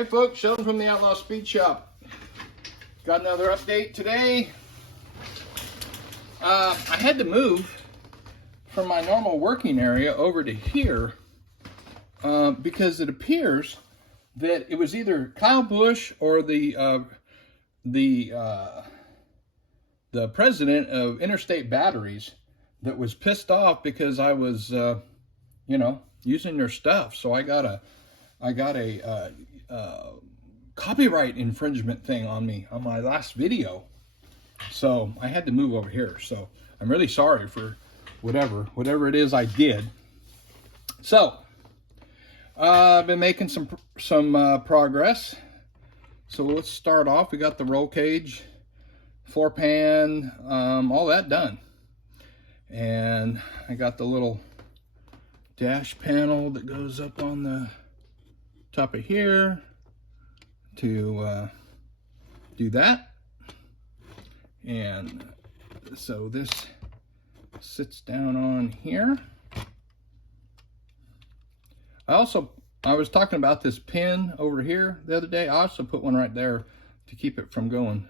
Hey folks, Sheldon from the Outlaw Speed Shop. Got another update today. I had to move from my normal working area over to here because it appears that it was either Kyle Busch or the president of Interstate Batteries that was pissed off because I was, using their stuff. So I got a copyright infringement thing on me on my last video. So I had to move over here. So I'm really sorry for whatever it is I did. So I've been making some progress. So let's start off. We got the roll cage, floor pan, all that done. And I got the little dash panel that goes up on the top of here to do that. And so this sits down on here. I was talking about this pin over here the other day. I also put one right there to keep it from going.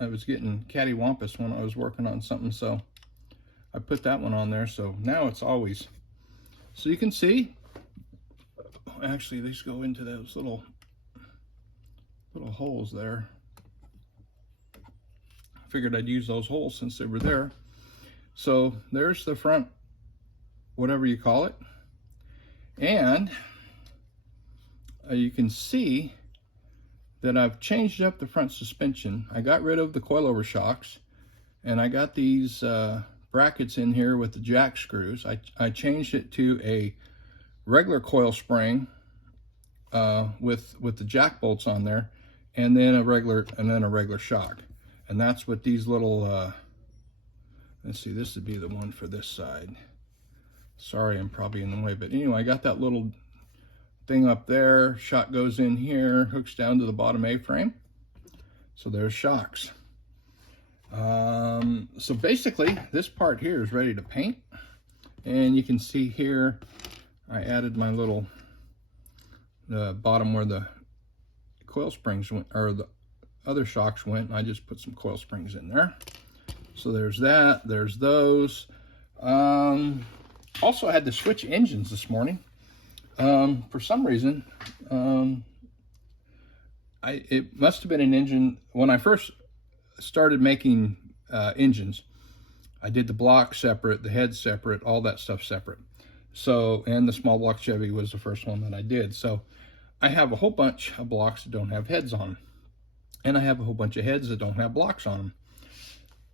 I was getting cattywampus when I was working on something, so I put that one on there. So now it's always, so you can see, actually these go into those little holes there. I figured I'd use those holes since they were there. So there's the front, whatever you call it. And you can see that I've changed up the front suspension. I got rid of the coilover shocks, and I got these brackets in here with the jack screws. I changed it to a regular coil spring with the jack bolts on there, and then a regular shock. And that's what these little let's see, this would be the one for this side. Sorry, I'm probably in the way, but anyway, I got that little thing up there. Shock goes in here, hooks down to the bottom A-frame. So there's shocks. So basically, this part here is ready to paint. And you can see here, I added my little, the bottom where the coil springs went, or the other shocks went, and I just put some coil springs in there. So there's that, there's those. Also, I had to switch engines this morning. For some reason, it must have been an engine. When I first started making engines, I did the block separate, the head separate, all that stuff separate. So, and the small block Chevy was the first one that I did. So I have a whole bunch of blocks that don't have heads on them. And I have a whole bunch of heads that don't have blocks on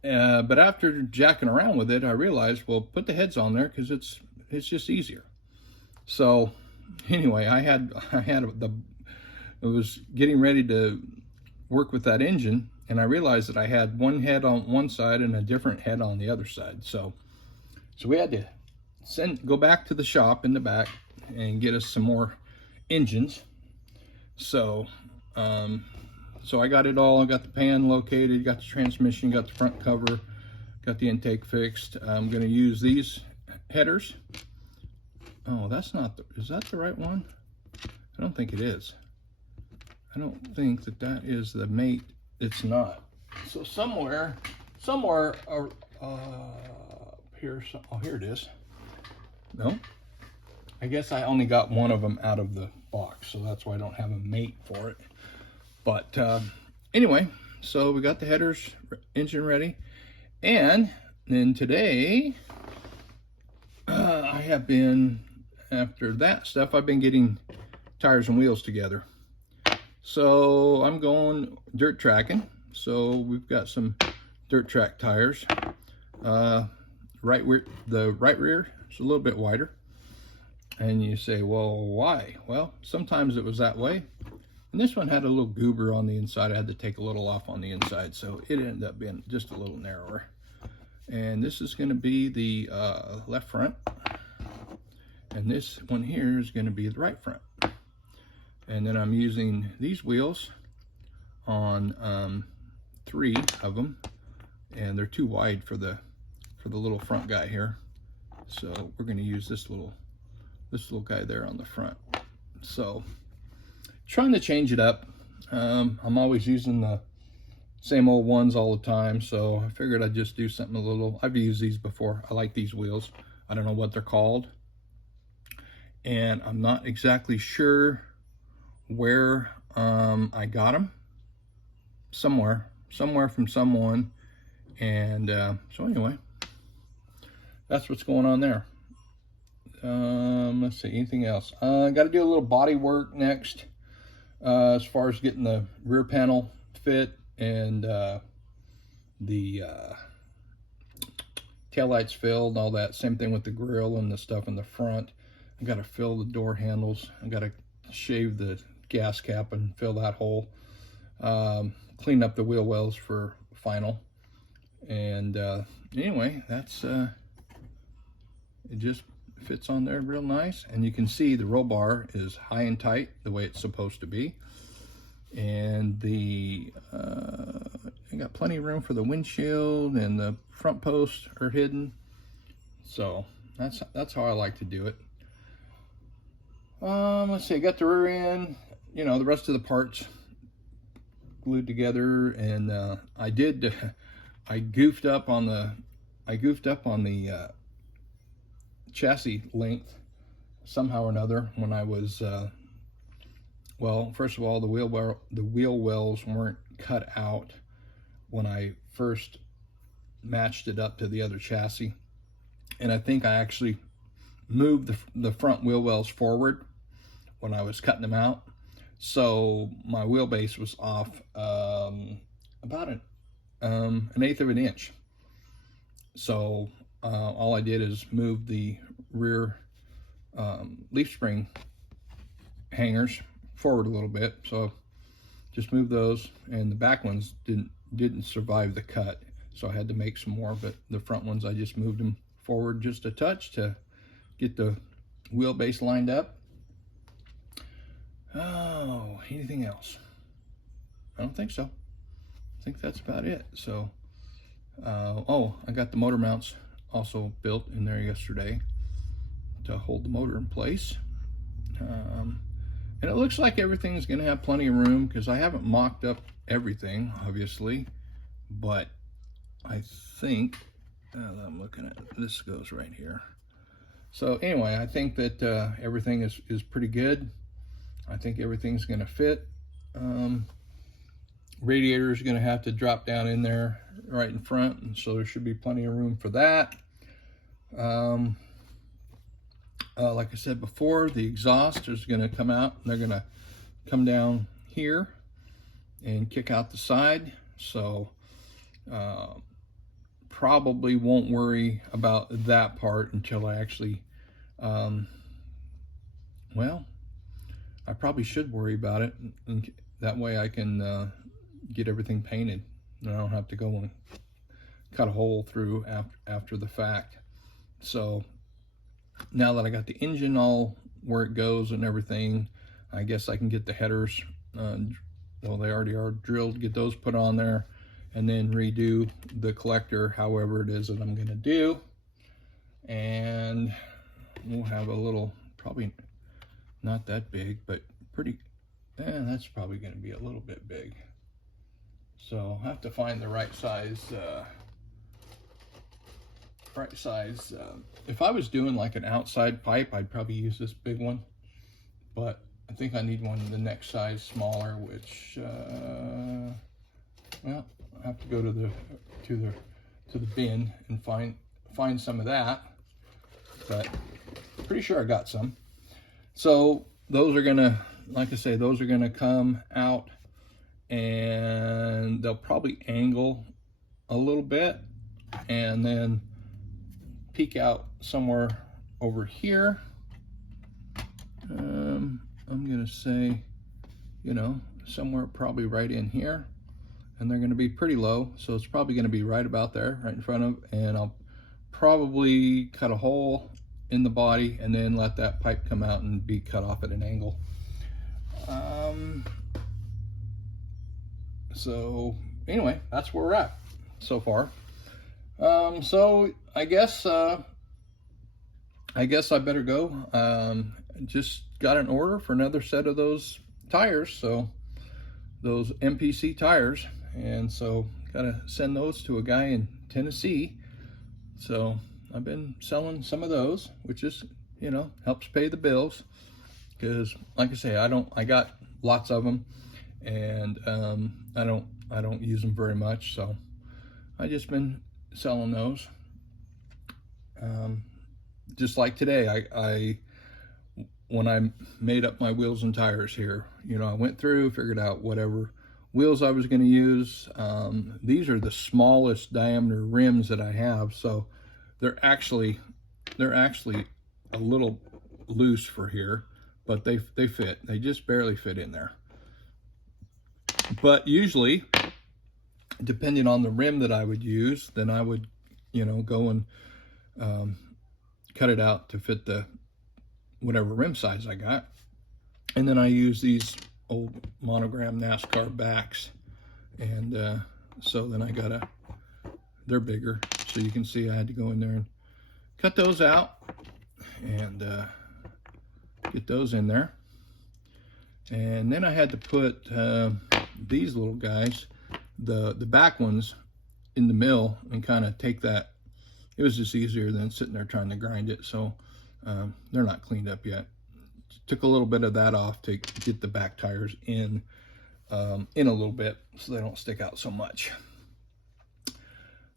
them. But after jacking around with it, I realized, well, put the heads on there because it's just easier. So anyway, I was getting ready to work with that engine, and I realized that I had one head on one side and a different head on the other side. So we had to go back to the shop in the back and get us some more engines. So so I got it all. I got the pan located, got the transmission, got the front cover, got the intake fixed. I'm going to use these headers. Oh, that's not is that the right one? I don't think it is. I don't think that is the mate. It's not. So somewhere here, oh, here it is. No, I guess I only got one of them out of the box, so that's why I don't have a mate for it. But anyway, so we got the headers, engine ready. And then today, I have been, after that stuff, I've been getting tires and wheels together. So I'm going dirt tracking. So we've got some dirt track tires. The right rear is a little bit wider. And you say, well, why? Well, sometimes it was that way. And this one had a little goober on the inside. I had to take a little off on the inside, so it ended up being just a little narrower. And this is going to be the left front. And this one here is going to be the right front. And then I'm using these wheels on 3 of them. And they're too wide for the little front guy here. So we're going to use this little guy there on the front. So trying to change it up. I'm always using the same old ones all the time, so I figured I'd just do something a little. I've used these before. I like these wheels. I don't know what they're called, and I'm not exactly sure where I got them. Somewhere from someone, and so anyway, that's what's going on there. Let's see, anything else? I got to do a little body work next, as far as getting the rear panel fit and the taillights filled, all that. Same thing with the grill and the stuff in the front. I got to fill the door handles. I got to shave the gas cap and fill that hole. Clean up the wheel wells for final. And anyway, that's it just fits on there real nice, and you can see the roll bar is high and tight the way it's supposed to be, and the I got plenty of room for the windshield, and the front posts are hidden, so that's how I like to do it. Let's see, I got the rear end, you know, the rest of the parts glued together, and I goofed up on the chassis length somehow or another when I was well, first of all, the wheel wells weren't cut out when I first matched it up to the other chassis, and I think I actually moved the front wheel wells forward when I was cutting them out, so my wheelbase was off about an eighth of an inch. So all I did is move the rear leaf spring hangers forward a little bit, so just move those, and the back ones didn't survive the cut, so I had to make some more, but the front ones I just moved them forward just a touch to get the wheelbase lined up. Oh, anything else? I don't think so. I think that's about it. So oh, I got the motor mounts also built in there yesterday to hold the motor in place, and it looks like everything's gonna have plenty of room, because I haven't mocked up everything obviously, but I think I'm looking at this goes right here. So anyway, I think that everything is pretty good. I think everything's gonna fit. Radiator is going to have to drop down in there right in front, and so there should be plenty of room for that. Like I said before, the exhaust is going to come out, and they're going to come down here and kick out the side, so probably won't worry about that part until I actually well, I probably should worry about it, and that way I can get everything painted, and I don't have to go and cut a hole through after the fact. So now that I got the engine all where it goes and everything, I guess I can get the headers, well, they already are drilled, get those put on there, and then redo the collector however it is that I'm going to do. And we'll have a little, probably not that big, but pretty, that's probably going to be a little bit big. So I'll have to find the right size, if I was doing like an outside pipe, I'd probably use this big one, but I think I need one the next size smaller, which, well, I'll have to go to the bin and find some of that, but pretty sure I got some. So those are gonna, like I say, those are gonna come out, and they'll probably angle a little bit and then peek out somewhere over here. I'm gonna say, you know, somewhere probably right in here, and they're gonna be pretty low, so it's probably gonna be right about there, right in front of, and I'll probably cut a hole in the body and then let that pipe come out and be cut off at an angle. So anyway, that's where we're at so far. So I guess I better go. Just got an order for another set of those tires, so those MPC tires, and so gotta send those to a guy in Tennessee. So I've been selling some of those, which is, you know, helps pay the bills, because like I say, I got lots of them, and I don't use them very much, so I just been selling those. Just like today, I when I made up my wheels and tires here, you know, I went through, figured out whatever wheels I was going to use. These are the smallest diameter rims that I have, so they're actually a little loose for here, but they fit. They just barely fit in there. But usually, depending on the rim that I would use, then I would, you know, go and cut it out to fit the whatever rim size I got. And then I use these old monogram NASCAR backs, and so then I got they're bigger, so you can see I had to go in there and cut those out and get those in there. And then I had to put these little guys, the back ones, in the mill and kind of take that. It was just easier than sitting there trying to grind it, so they're not cleaned up yet. Took a little bit of that off to get the back tires in a little bit so they don't stick out so much.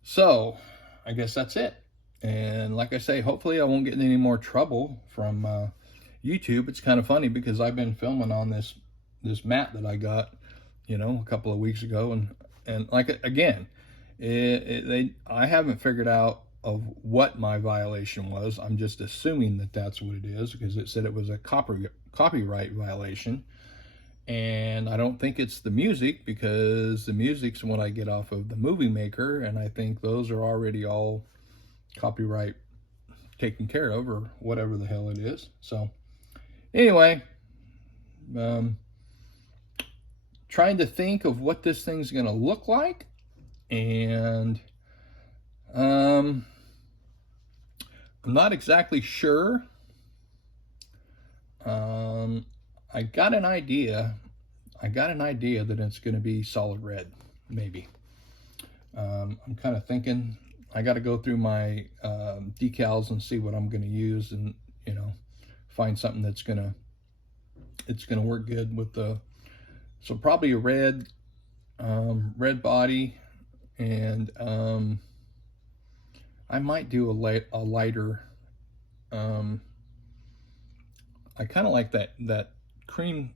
So I guess that's it. And like I say, hopefully I won't get in any more trouble from YouTube. It's kind of funny because I've been filming on this mat that I got, you know, a couple of weeks ago, and like, again, I haven't figured out of what my violation was. I'm just assuming that that's what it is, because it said it was a copyright violation, and I don't think it's the music, because the music's what I get off of the Movie Maker, and I think those are already all copyright taken care of, or whatever the hell it is. So anyway, trying to think of what this thing's gonna look like, and I'm not exactly sure. I got an idea that it's going to be solid red, maybe. I'm kind of thinking I got to go through my decals and see what I'm going to use, and, you know, find something that's gonna work good with the. So probably a red body, and I might do a lighter. I kind of like that cream,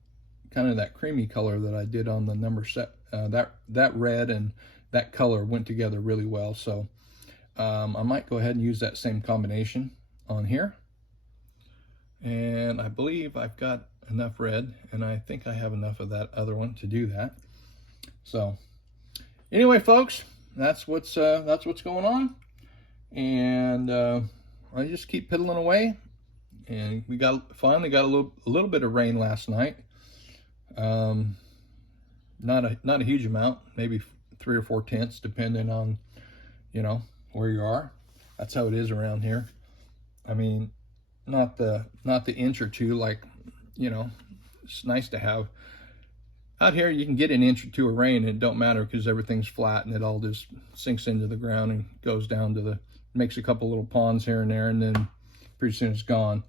kind of that creamy color that I did on the number set. That red and that color went together really well. So I might go ahead and use that same combination on here. And I believe I've got enough red, and I think I have enough of that other one to do that. So anyway, folks, that's what's going on. And I just keep piddling away, and we finally got a little bit of rain last night. Not a huge amount, maybe 3 or 4 tenths, depending on, you know, where you are. That's how it is around here. I mean, not the inch or two, like, you know, it's nice to have. Out here, you can get an inch or two of rain, and it don't matter because everything's flat, and it all just sinks into the ground and goes down to makes a couple little ponds here and there, and then pretty soon it's gone.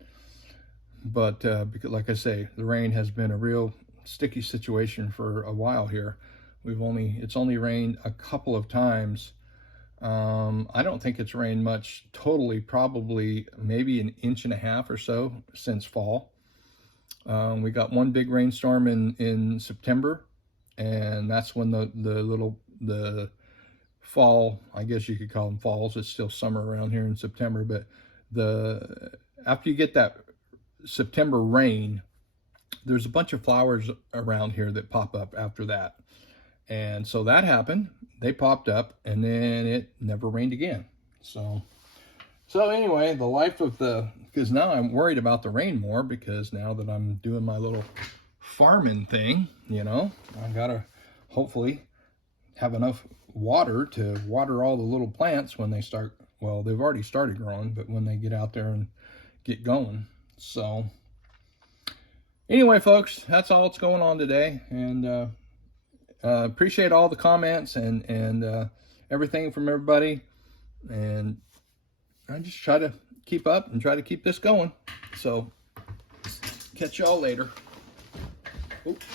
But because, like I say, the rain has been a real sticky situation for a while here. It's only rained a couple of times. I don't think it's rained much totally, probably maybe an inch and a half or so since fall. We got one big rainstorm in September, and that's when the fall, I guess you could call them falls. It's still summer around here in September, but after you get that September rain, there's a bunch of flowers around here that pop up after that. And so that happened. They popped up, and then it never rained again. So anyway, the life of because now I'm worried about the rain more, because now that I'm doing my little farming thing, you know, I gotta hopefully have enough water to water all the little plants when they start. Well, they've already started growing, but when they get out there and get going. So Anyway, folks, that's all that's going on today, and appreciate all the comments and everything from everybody, and I just try to keep up and try to keep this going. So catch y'all later. Oops.